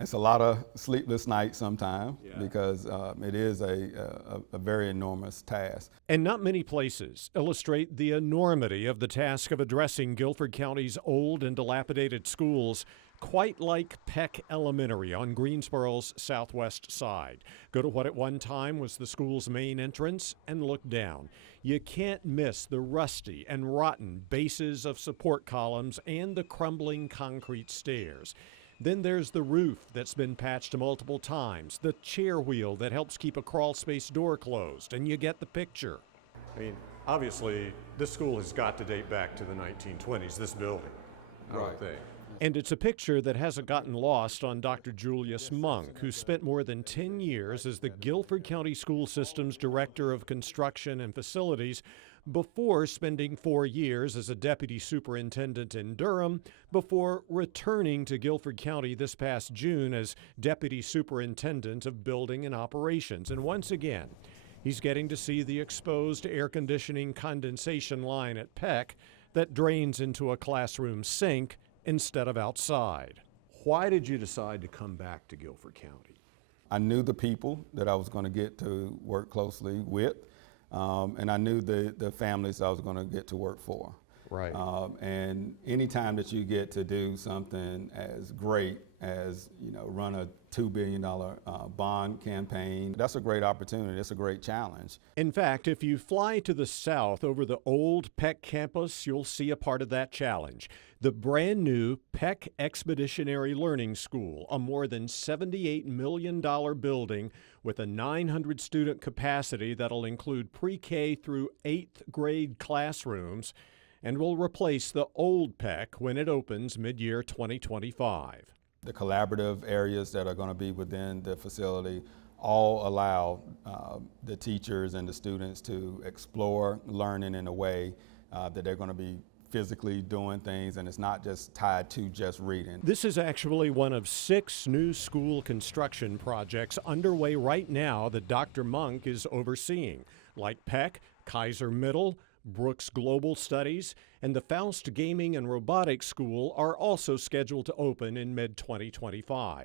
It's a lot of sleepless nights sometimes because it is a very enormous task. And not many places illustrate the enormity of the task of addressing Guilford County's old and dilapidated schools quite like Peck Elementary on Greensboro's southwest side. Go to what at one time was the school's main entrance and look down. You can't miss the rusty and rotten bases of support columns and the crumbling concrete stairs. Then there's the roof that's been patched multiple times, the chair wheel that helps keep a crawl space door closed, and you get the picture. I mean, obviously, this school has got to date back to the 1920s, this building, I would think. And it's a picture that hasn't gotten lost on Dr. Julius Monk, who spent more than 10 years as the Guilford County School System's Director of Construction and Facilities before spending 4 years as a Deputy Superintendent in Durham, before returning to Guilford County this past June as Deputy Superintendent of Building and Operations. And once again, he's getting to see the exposed air conditioning condensation line at Peck that drains into a classroom sink instead of outside. Why did you decide to come back to Guilford County? I knew the people that I was going to get to work closely with, and I knew the families I was going to get to work for. Right. And anytime that you get to do something as great as, run a $2 billion bond campaign, that's a great opportunity. It's a great challenge. In fact, if you fly to the south over the old Peck campus, you'll see a part of that challenge. The brand new Peck Expeditionary Learning School, a more than $78 million building with a 900 student capacity that'll include pre-K through 8th grade classrooms, and will replace the old Peck when it opens mid-year 2025. The collaborative areas that are going to be within the facility all allow the teachers and the students to explore learning in a way that they're going to be physically doing things, and it's not just tied to just reading. This is actually one of 6 new school construction projects underway right now that Dr. Monk is overseeing, like Peck, Kaiser Middle, Brooks Global Studies, and the Faust Gaming and Robotics School are also scheduled to open in mid-2025.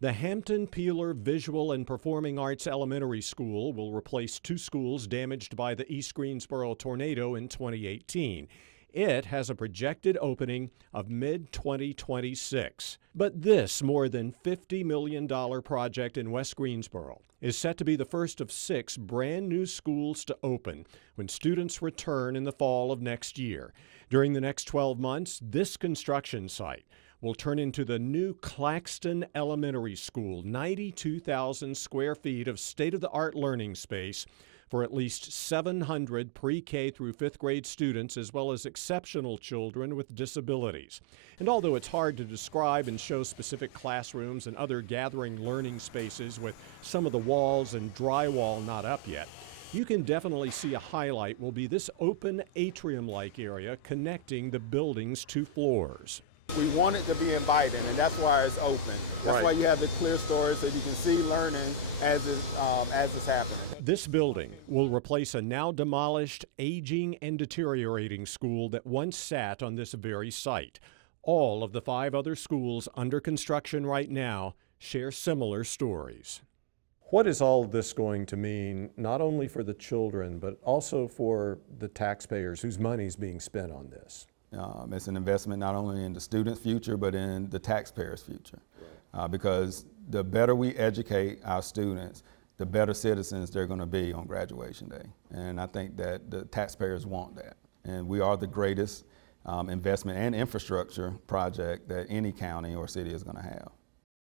The Hampton Peeler Visual and Performing Arts Elementary School will replace 2 schools damaged by the East Greensboro tornado in 2018. It has a projected opening of mid-2026. But this more than $50 million project in West Greensboro is set to be the first of 6 brand new schools to open when students return in the fall of next year. During the next 12 months, this construction site will turn into the new Claxton Elementary School, 92,000 square feet of state-of-the-art learning space for at least 700 pre-K through 5th grade students, as well as exceptional children with disabilities. And although it's hard to describe and show specific classrooms and other gathering learning spaces with some of the walls and drywall not up yet, you can definitely see a highlight will be this open atrium-like area connecting the building's 2 floors. We want it to be inviting, and that's why it's open. That's why you have the clear stories so you can see learning as it's happening. This building will replace a now demolished, aging, and deteriorating school that once sat on this very site. All of the 5 other schools under construction right now share similar stories. What is all this going to mean, not only for the children, but also for the taxpayers whose money is being spent on this? It's an investment not only in the student's future, but in the taxpayer's future. Because the better we educate our students, the better citizens they're going to be on graduation day. And I think that the taxpayers want that. And we are the greatest investment and infrastructure project that any county or city is going to have.